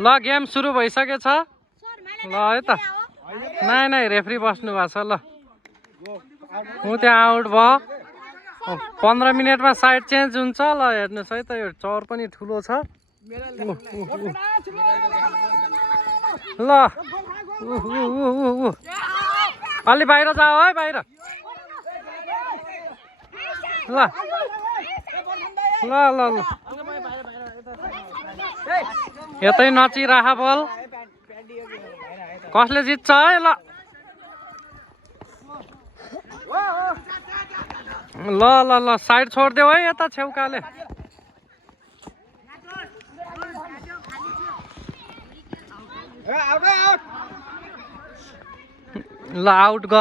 ल गेम सुरु भइसकेछ ल है त नै रेफ्री बस्नु भएको छ ल उ त्यहाँ आउट भयो 15 मिनेटमा साइड चेन्ज हुन्छ ल हेर्नुस् है त यो चौर पनि ठुलो छ ल अलि बाहिर जाऊ है बाहिर ल ल ल ल यतै नचिराख बल कसले जित्छ है ल ल ल ल साइड छोड्देऊ है यता छेउकाले ल आउट ग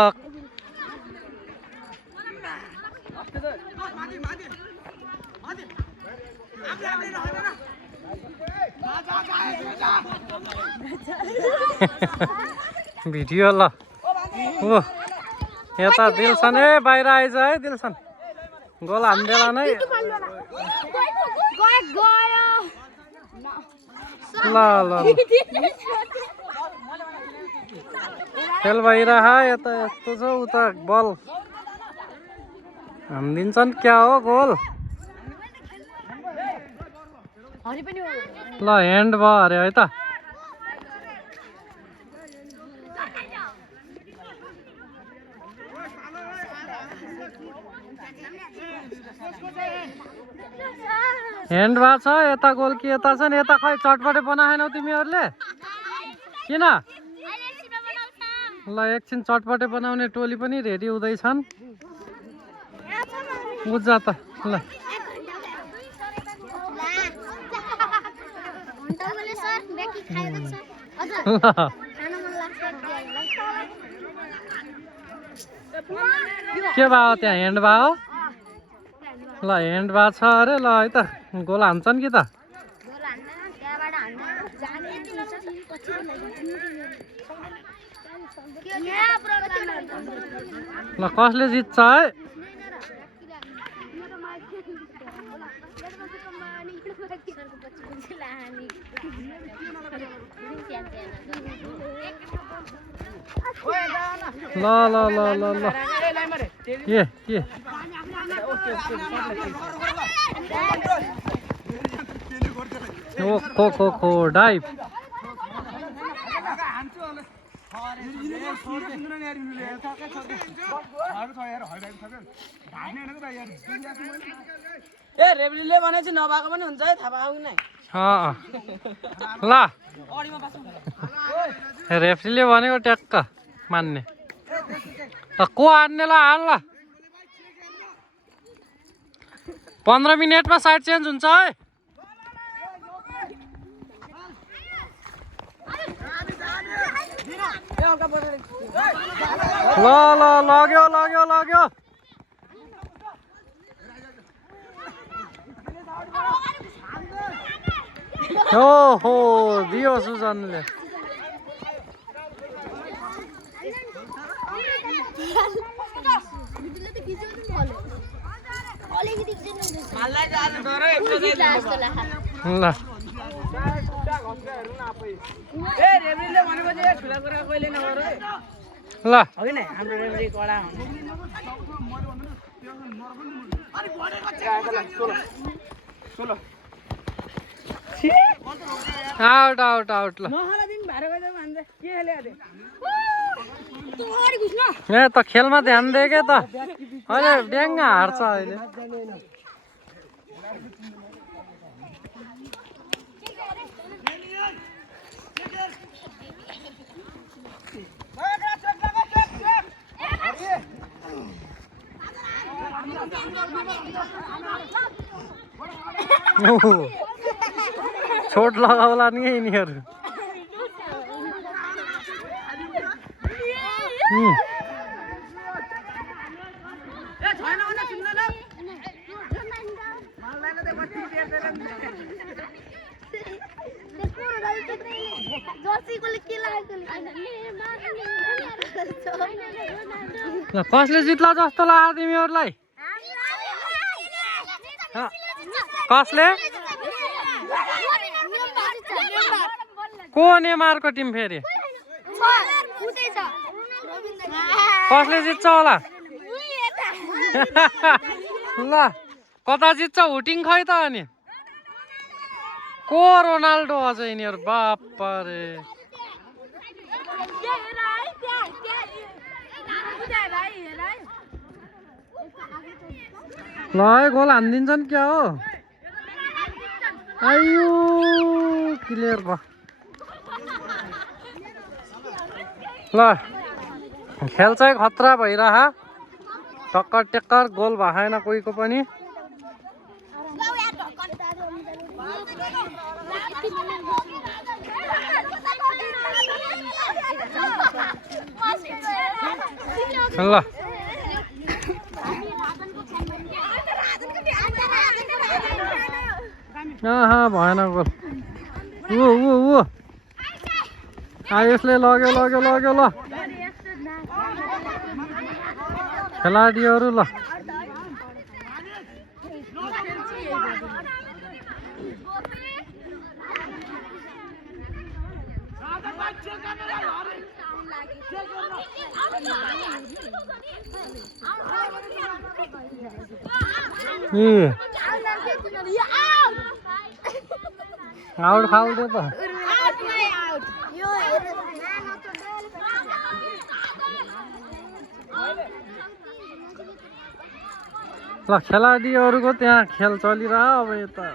भिडियो ल ओ यता दिलसन ए बाहिर आइज है दिलसन गोल हान्देला नै ल ल खेल भइरह यता यस्तो छ उता बल हानिदिन्छन् क्या हो गोल ल ह्यान्ड भयो अरे है त ह्यान्ड भएको छ यता गोल कि यता छ नि यता खै चटपटे बनाएनौ तिमीहरूले किन ल एकछिन चटपटे बनाउने टोली पनि रेडी हुँदैछन् बुझ्छ त ल के भयो त्यहाँ ह्यान्ड भयो ल ह्यान्ड भएको छ अरे ल है त गोल हान्छन् कि त ल कसले जित्छ है ल ल ल ल ल के ओ खो डाइभ ए रेफ्रीले भनेपछि नभएको पनि हुन्छ है थाहा पाएको कि नै ल रेफ्रीले भनेको ट्याक्क मान्ने को हान्ने ल हान ल 15 मिनेटमा साइड चेन्ज हुन्छ है ल ल लग्यो लग्यो लग्यो ओहो दियो सुजनले ल ल आउट आउट आउट ल ए त खेलमा ध्यान दे के त अहिले ड्याङ्गा हार्छ अहिले छोट लगाउला नि यिनीहरू कसले जित्ला जस्तो लाग्यो तिमीहरूलाई कसले को नेमारको टिम फेरि कसले जित्छ होला ल कता जित्छ हुटिङ खै त अनि को रोनाल्डो अझ यिनीहरू बाप्पा रे ल है गोल हानिदिन्छन् क्या हो आयु क्लियर भयो ल खेल चाहिँ खतरा भइरह टक्कर टेक्कर गोल भएन कोहीको पनि ल भएन गोल ऊ यसले लग्यो लग्यो लग्यो ल खेलाडीहरू ल आउट फाल्दो त ल खेलाडीहरूको त्यहाँ खेल चलिरह अब यता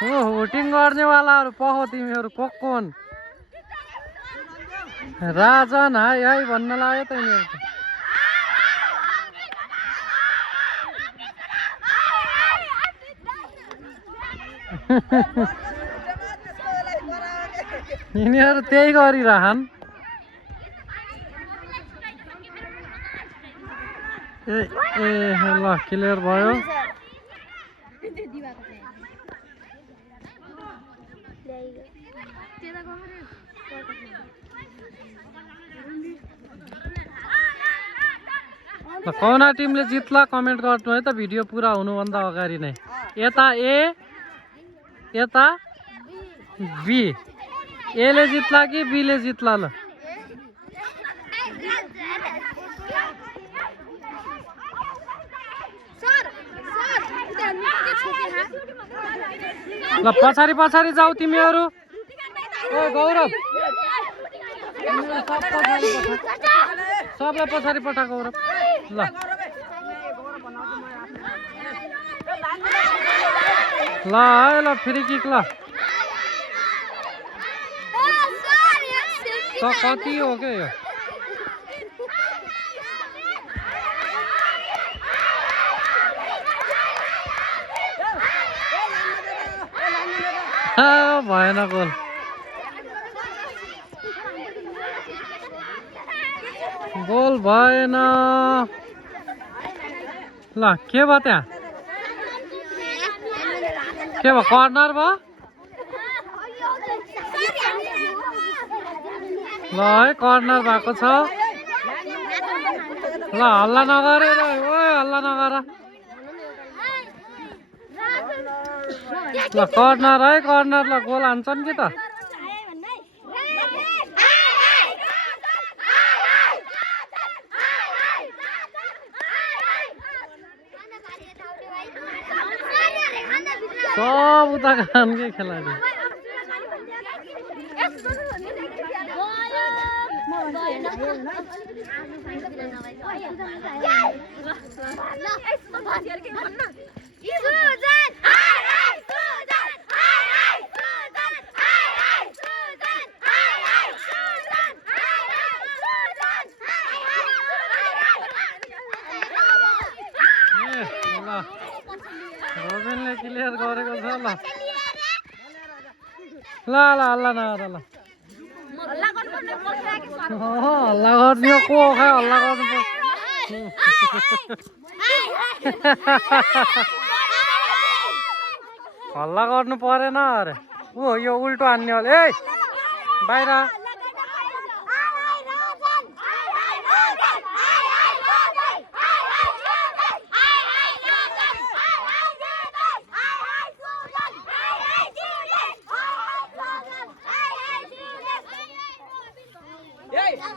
हुटिङ गर्नेवालाहरू पख तिमीहरू कोन राजन हाई हाई भन्न लाग्यो त यिनीहरू यिनीहरू त्यही गरिरहन् ए ल क्लियर भयो कौना टिमले जित्ला कमेन्ट गर्नु है त भिडियो पुरा हुनुभन्दा अगाडि नै यता ए यता बी एले जित्ला कि बीले जित्ला ल पछाडि पछाडि जाऊ तिमीहरू ओ गौरव सबलाई पछाडि पठा गौरव ल ल है ल फ्री किक ल कति हो क्या यो भएन गोल गोल भएन ल के भयो त्यहाँ के भयो कर्नर भयो ल है कर्नर भएको छ ल हल्ला नगरेर ओ हल्ला नगर ल कर्नर है कर्नर ल गोल हान्छन् कि त सब उता खानकै खेलाडी रोबिनले क्लियर गरेको छ ल ल ल हल्ला नगर ल हल्ला गर्ने को खै हल्ला गर्नु हल्ला गर्नु परेन अरे ओ यो उल्टो हान्ने होला ए बाहिर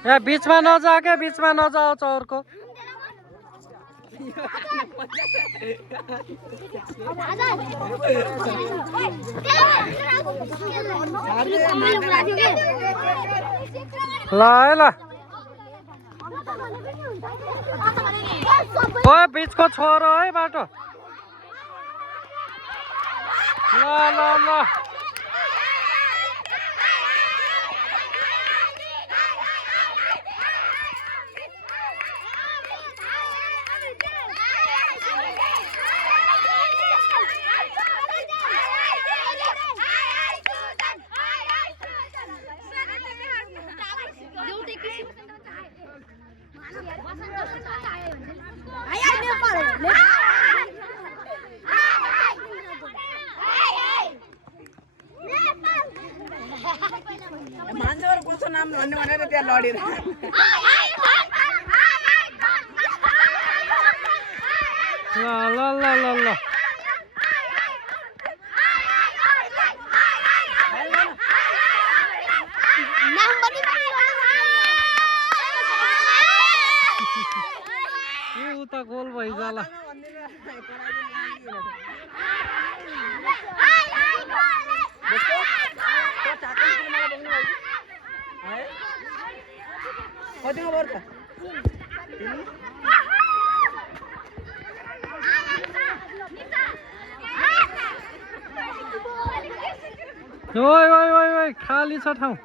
ए बीचमा नजा के बीचमा नजाओ चौरको ल है ल ओए बीचको छोरो है बाटो ल ल ल मान्छेहरू कसो नाम भन्ने भनेर त्यहाँ लडेर ल ल ल ल ल उता गोल भइजाला कतिको पर्छ ओइ ओइ ओइ ओइ खाली छ ठाउँ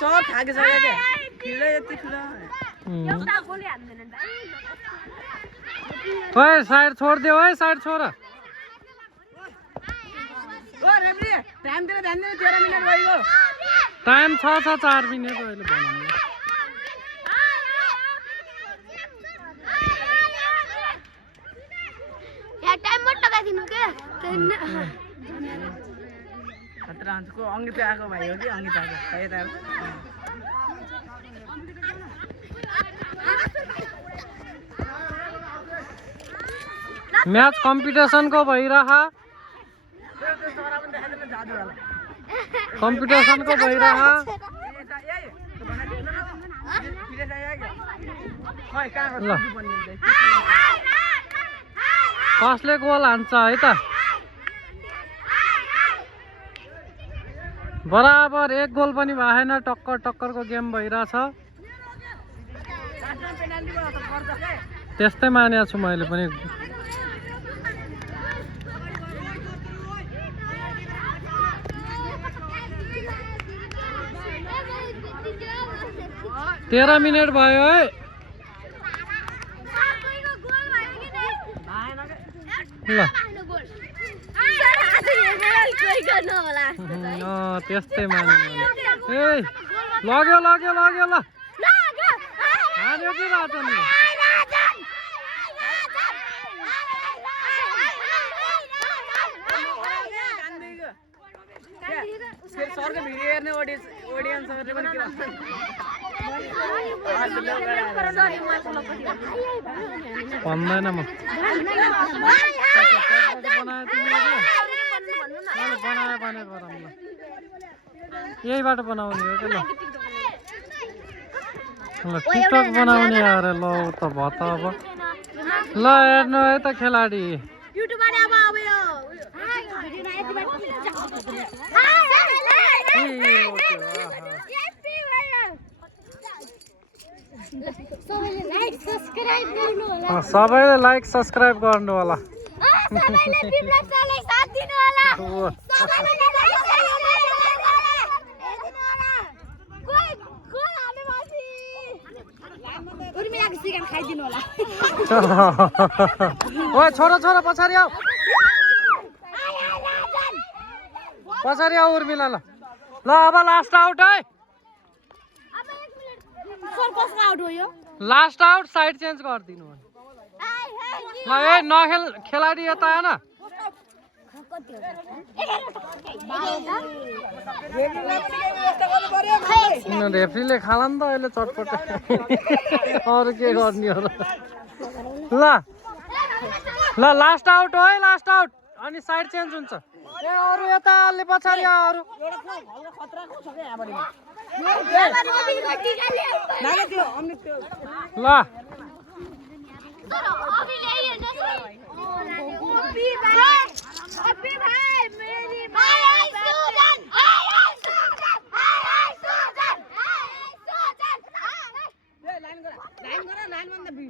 सब थाकिसक्यो क्या फिल्डै यति ठुलो ओइ साइड छोडिदेऊ है साइड छोड ओ रेफ्री टाइमतिर ध्यान दिनु 13 मिनेट भइगयो टाइम छ 4 मिनेट अहिले बनाउनु या टाइम मत लगाइदिनु के खतरा हन्छको अङ्गित आएको भाइ हो कि अङ्गित आएको खै त म्याच कम्पिटिसनको भइरहा कम्पिटिसनको भइरहा ल कसले गोल हान्छ है त बराबर एक गोल पनि भएन टक्कर टक्करको गेम भइरहेछ त्यस्तै मानेको छु मैले पनि तेह्र मिनेट भयो है ल त्यस्तै माने ए लग्यो लग्यो लग्यो ल हान्यो कि बाटोले सरको भिडियो हेर्ने ऑडियन्सहरुले पनि के भन्छ भन्दैन म बनायो गरौँ यहीबाट बनाउने हो कि ल टिकटक बनाउने अरे ल त भत अब ल हेर्नु है त खेलाडी सबैले लाइक सब्स्क्राइब गर्नु होला ओए छोरा छोरा पछाडि आऊ उर्मिला ल ल अब लास्ट आउट है लास्ट आउट साइड चेन्ज गरिदिनु ल ए नखेल खेलाडी यता आएन रेफ्रीले खाला नि त अहिले चटपट अरू के गर्ने हो ल ल लास्ट आउट हो है लास्ट आउट अनि साइड चेन्ज हुन्छ ए अरु यता अलि पछाडी अरु एउटा खतरा छ के यहाँबाट नाले त्यो अमृत त्यो ल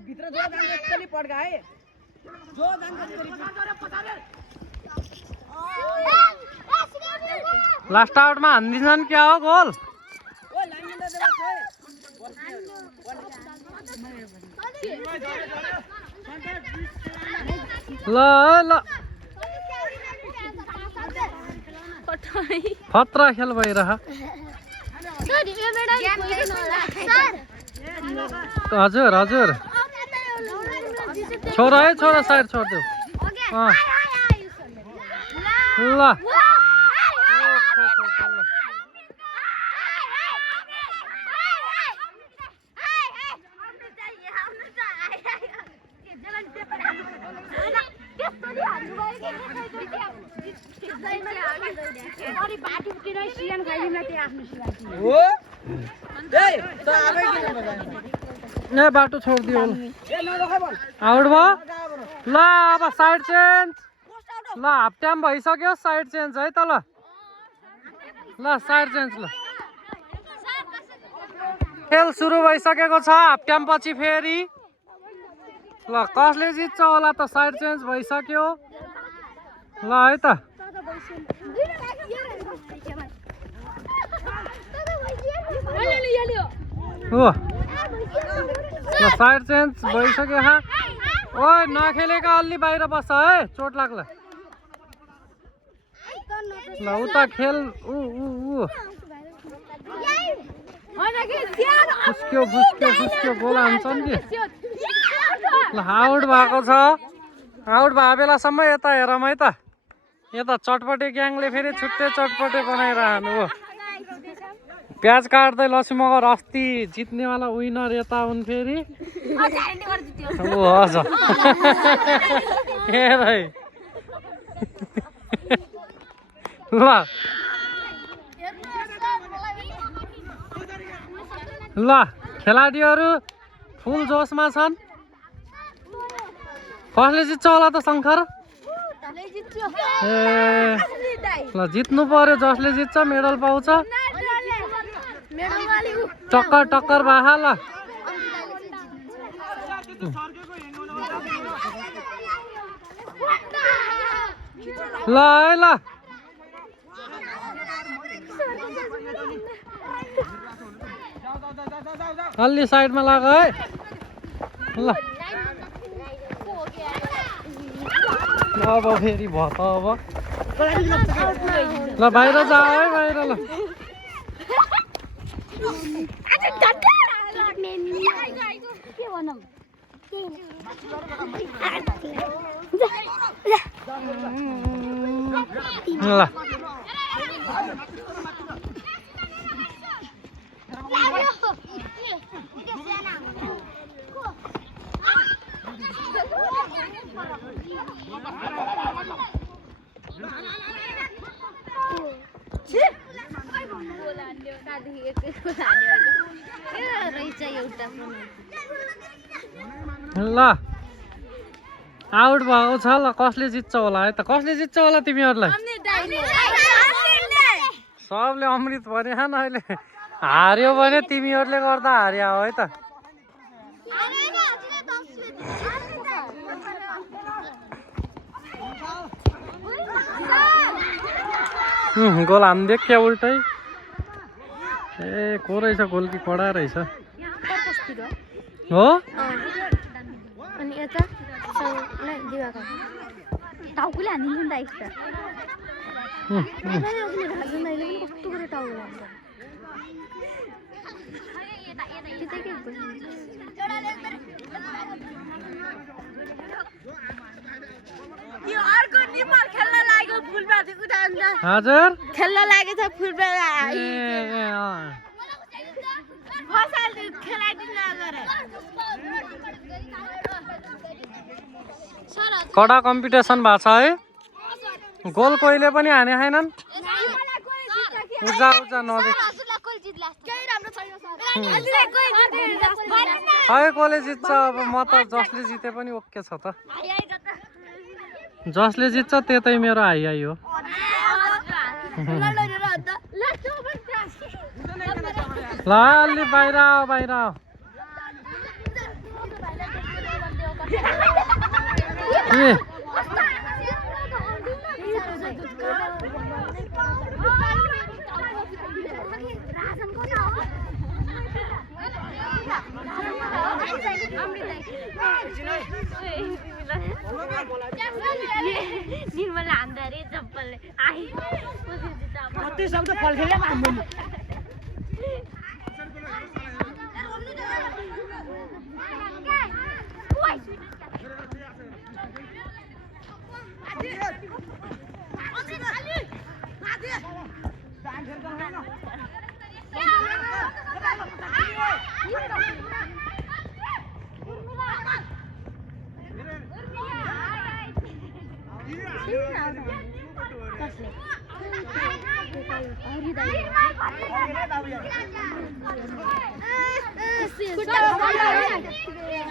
भित्र जो जान्छ पड्काए जो जान्छ लास्ट आउटमा हान्दिन्छन् क्या हो गोल ल ल खतरा खेल भइरह हजुर हजुर छोरा है छोरा साइड छोडिदेऊ ल ए बाटो छोडिदियो आउट भयो ल अब साइड चेन्ज ल हाफ टाइम भइसक्यो साइड चेन्ज है त ल साइड चेन्ज ल खेल सुरु भइसकेको छ हाफ टाइम पछि फेरि ल कसले जित्छ होला त साइड चेन्ज भइसक्यो ल है त हो ल साइड चेन्ज भइसक्यो हा ओइ नखेलेका अलि बाहिर बस्छ है चोट लाग्ला ल उता खेल फुस्क्यो फुस्क्यो फुस्क्यो गोल हान्छन् कि ल आउट भएको छ आउट भएको बेलासम्म यता हेरौँ है त यता चटपटे ग्याङले फेरि छुट्टै चटपटे बनाइरहनु हो प्याज काट्दै लक्ष्मी मगर अस्ति जित्नेवाला विनर यता हुन् फेरि ओ हजुर हेरै ल ल खेलाडीहरू फुल जोसमा छन् कसले जित्छ होला त शङ्कर ए ल जित्नु पर्यो जसले जित्छ मेडल पाउँछ टक्कर टक्कर बाहा ल ल है ल अलि साइडमा लाग है ल अब फेरि भयो त अब ल बाहिर जा है बाहिर ल ल ल आउट भएको छ ल कसले जित्छ होला है त कसले जित्छ होला तिमीहरूलाई सबले अमृत भने अहिले हार्यो भने तिमीहरूले गर्दा हार्या हो है त गोल हान्दियो क्या उल्टै ए को रहेछ गोल कि कडा रहेछ हो अनि यता टाउकोले हानिदिनु नि त एक्स्ट्रा कस्तो गरेर टाउको लाग्छ यो अर्को निमल खेल्न लाग्यो फुलबारी उठाउँछ हजुर खेल्न लागेछ फुलबारी फसाल खेलाइदिनु नगरे कडा कम्पिटिसन भएको छ है गोल कोहीले पनि हाने छैनन् उजा नदेख खै कसले जित्छ अब म त जसले जिते पनि ओके छ त जसले जित्छ त्यतै मेरो हाई हो ल अलि बाहिर आऊ निर्मला हान्दा रे चप्पलले कति सक्दो फल खेल्ने हान्दैन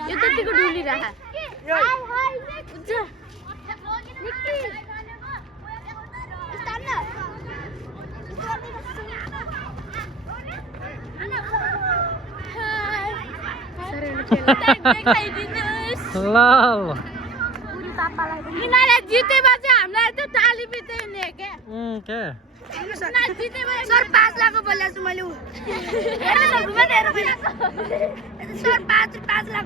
यो त्यतिको डुलिरह जितेमा चाहिँ हामीलाई त ताली पित्ने के सर 5 लाखको बोलेको छु मैले सर 5 लाख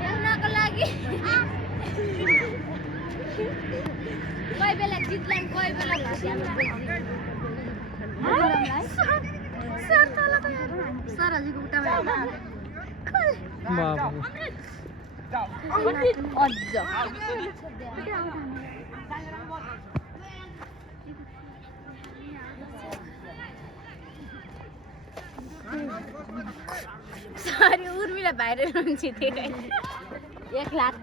हेर्नको लागि कोही बेला जित्ला कोही बेला सर हजुरको उठामा सरी उर्मिला भाइरल हुन्छ एक लाख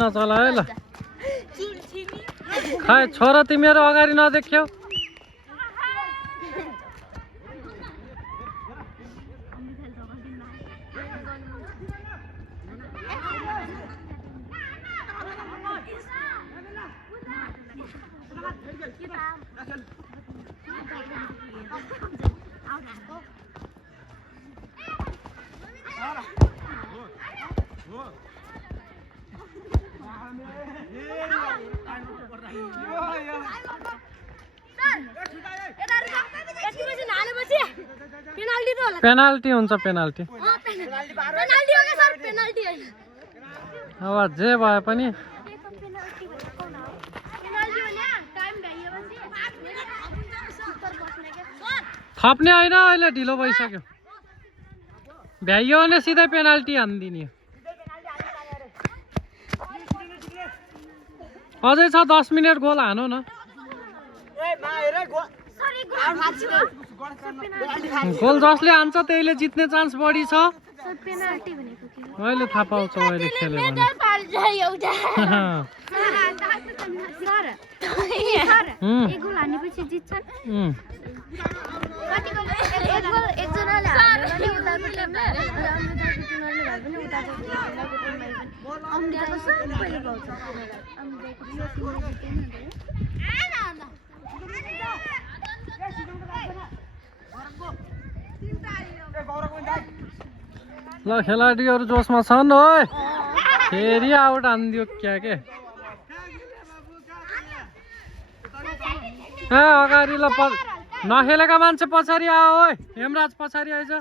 नचला है ल खै छोरा तिमीहरू अगाडि नदेख्यौ पेनाल्टी हुन्छ पेनाल्टी अब जे भए पनि थप्ने होइन अहिले ढिलो भइसक्यो भ्याइयो भने सिधै पेनाल्टी हानिदिने अझै छ 10 मिनट गोल हानौ न गोल जसले हान्छ त्यहीले जित्ने चान्स बढी छ अहिले थाहा पाउँछ अहिले खेल्यो भने गोल हानेपछि जित्छन् ल खेलाडीहरू जोसमा छन् ओए फेरि आउट हानिदियो क्या के अगाडि ल नखेलेका मान्छे पछाडि आऊ ओए हेमराज पछाडि आइज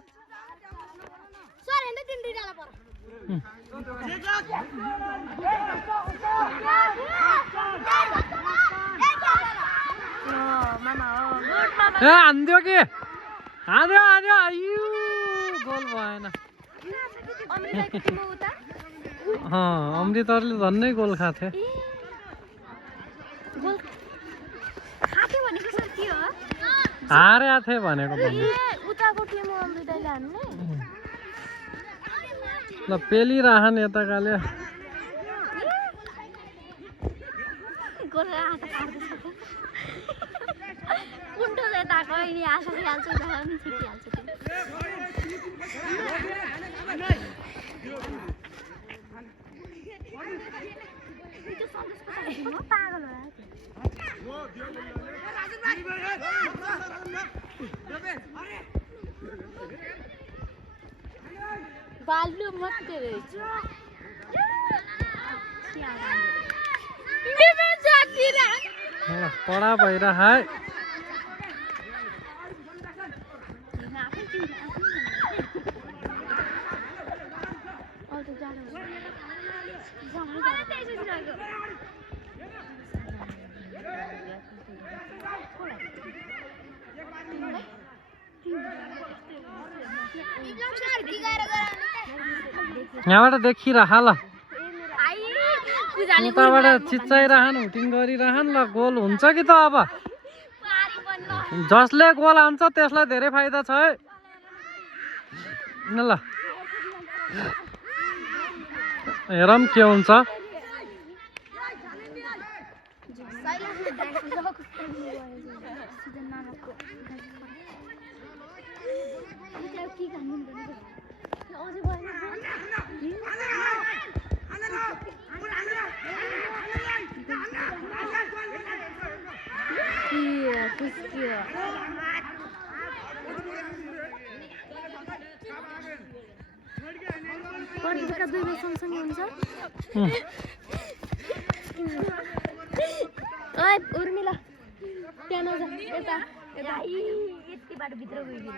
हानिदियो कि हान्यो आयु गोल भएन अमृतहरूले झन्नै गोल खाथे हारेको थिएँ भनेको उताको टिम अमृतले हान्ने ल पेलिरहन् यता काले कुन्टोले ताको नि आशा खेल्छु नि छिटिहाल्छु पागल बालु मात्रै रहेछ पढा भइरह है यहाँबाट देखिरह ल उताबाट चिच्चाइरहन् हुटिङ गरिरहन् ल गोल हुन्छ कि त अब जसले गोल हान्छ त्यसलाई धेरै फाइदा छ है ल हेरौँ के हुन्छ सँगसँगै हुन्छ ओइ उर्मिला त्यहाँ नजा यता यता यति बाटो भित्र गइदिनु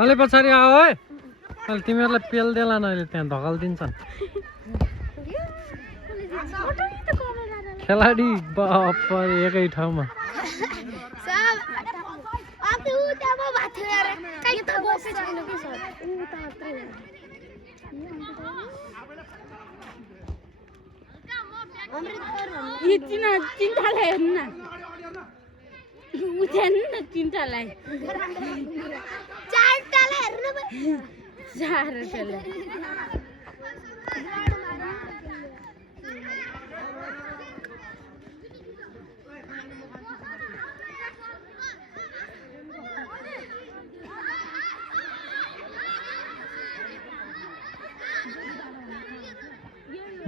अलि पछाडि आऊ है अहिले तिमीहरूलाई पेल्देला न अहिले त्यहाँ धकालिदिन्छन् खेलाडी बापर एकै ठाउँमा चिन्तालाई हेर्नु न उठ्यान न चिन्तालाई चारवटालाई हेर्नु चारवटालाई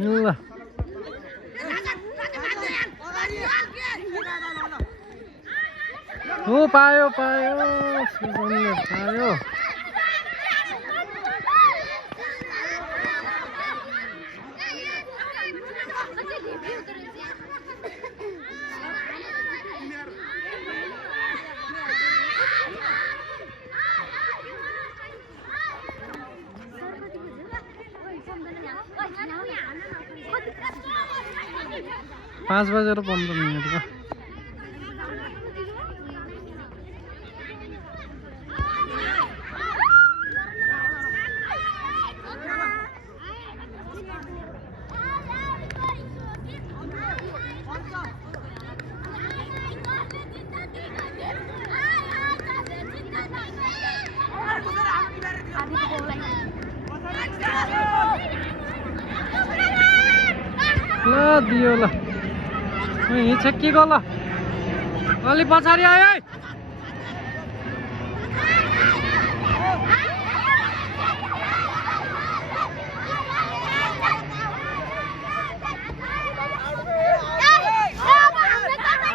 ल हो पायो पायो सुजनले पायो पाँच बजेर 15 मिनटको ल दियो ल हिँचेक्कीको ल अलि पछाडि आयो है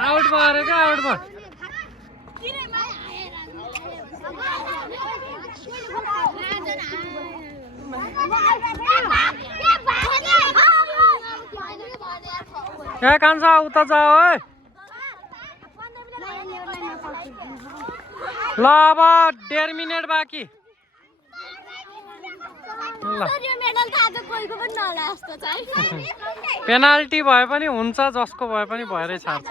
आउट भयो अरे क्या आउट भयो ए कान्छा उता जा है। ल अब 1.5 मिनेट बाँकी। ल पेनाल्टी भए पनि हुन्छ, जसको भए पनि भएरै छाड्छ।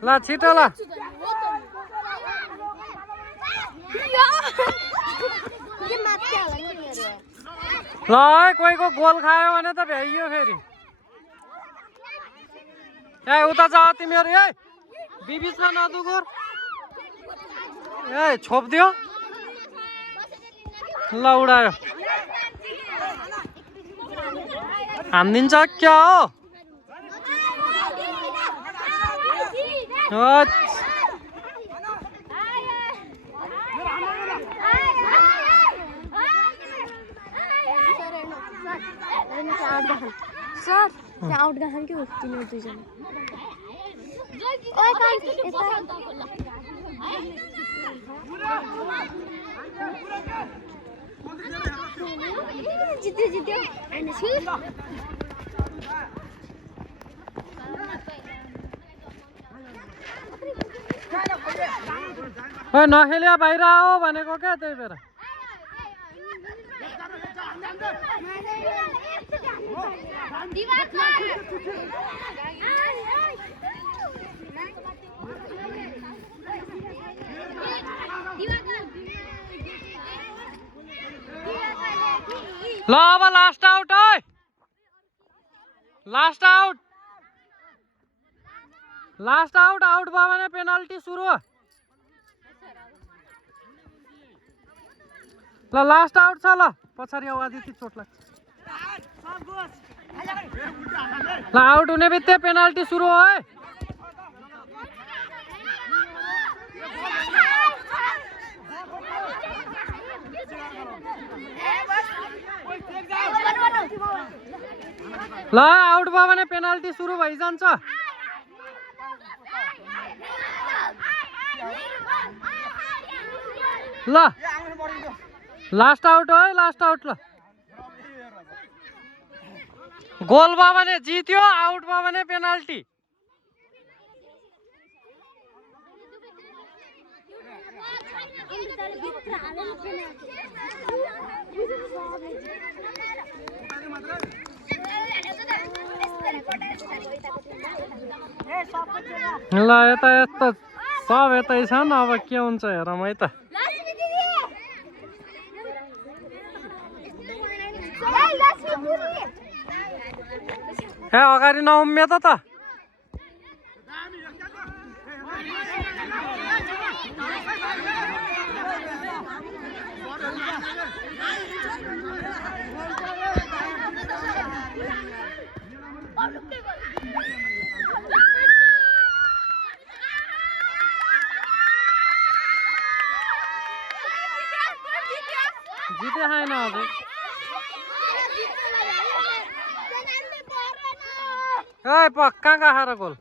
ल छिटो ल। ल है कोहीको गोल खायो भने त भ्याइयो फेरि। ए उता जाऊ तिमीहरू, ए बिबिचमा नदुगोर, ए छोपिदियो। ल उडायो, हानिदिन्छ क्या हो। सर त्यहाँ आउट गएको कि तिनीहरू दुईजना। जित्यो जित्यो नखेलिया बाहिर आओ भनेको क्या, त्यही भएर। ल अब लास्ट आउट है, last out. Last out, out भयो भने पेनल्टी सुरु। ल लास्ट आउट छ। ल पछाडि आवाज चोट लाग्छ। ल आउट हुने बित्तिकै पेनल्टी सुरु है। ल आउट भयो भने पेनल्टी सुरु भइजान्छ। ल लास्ट आउट है, लास्ट आउट। ल गोल भयो भने जित्यो, आउट भयो भने पेनल्टी। ल यता यस्तो सब यतै छन्, अब के हुन्छ हेरौँ है त। ए अगाडि नउम्मे त। जिते छैन अझै। कहाँ खाएर गोल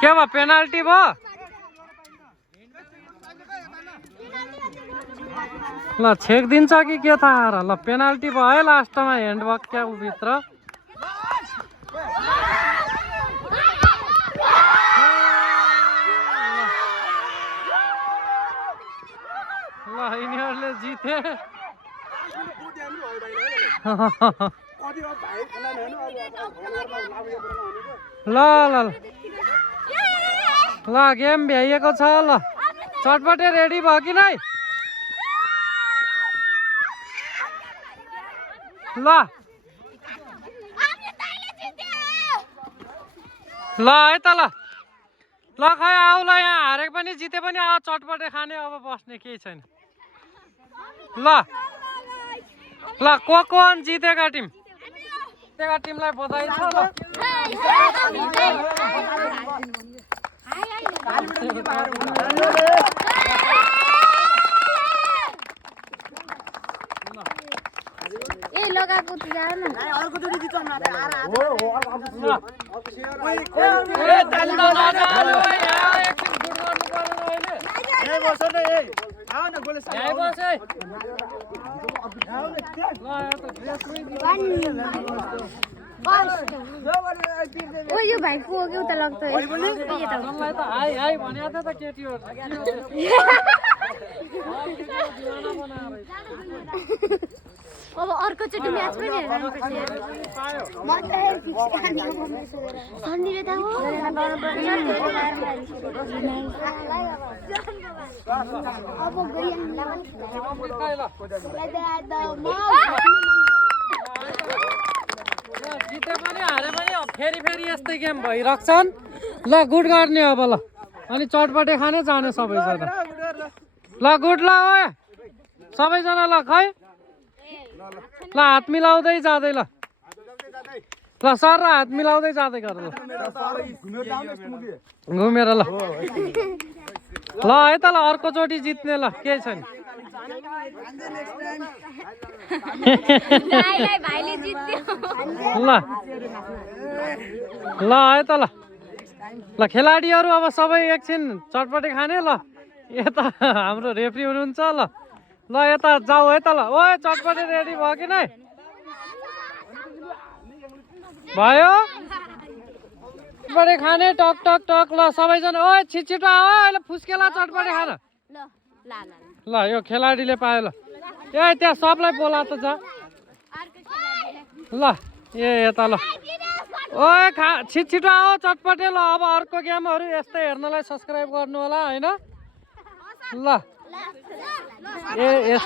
के भयो, पेनाल्टी भयो। ल छेक दिन्छ कि के थाहा र। ल पेनाल्टी भयो है लास्टमा, ह्यान्डवर्क क्या भित्र। ल यिनीहरूले जिते। ल ल ल गेम भ्याइएको छ। ल चटपटे रेडी भयो कि नै? ल ल है त। ल ल खै आऊ ल, यहाँ हारेको पनि जिते पनि आऊ, चटपटे खाने। अब बस्ने केही छैन। ल ल को जितेका टिम, जितेका टिमलाई बधाई छ। ल ए लगाएको त जान ओ यो भाइको हो कि उता लाग्छ अब अर्कोचोटि म्याच पनि सन्धिले त हो अब जिते पनि हारे पनि फेरि फेरि यस्तै गेम भइरहेछन् ल गुड गर्ने अब ल अनि चटपटे खाने जाने सबैजना ल गुड ल ओए सबैजना ल खै ल हात मिलाउँदै जाँदै ल ल सर र हात मिलाउँदै जाँदै गर ल घुमेर ल ल है त ल अर्कोचोटि जित्ने ल केही छैन भाइले जित्यो ल ल है त ल ल खेलाडीहरू अब सबै एकछिन चटपटे खाने ल यता हाम्रो रेफ्री हुनुहुन्छ ल ल यता जाऊ है त ल ओए चटपटे रेडी भयो कि नै भयो चटपटे खाने टक टक टक ल सबैजना ओए छिटो आऊ अहिले फुस्केला चटपटे खान ल यो खेलाडीले पायो ल ए त्यहाँ सबलाई बोला त जा ल ए यता ल ओए छिटो आऊ चटपटे ल अब अर्को गेमहरू यस्तै हेर्नलाई सब्सक्राइब गर्नु होला होइन ल ए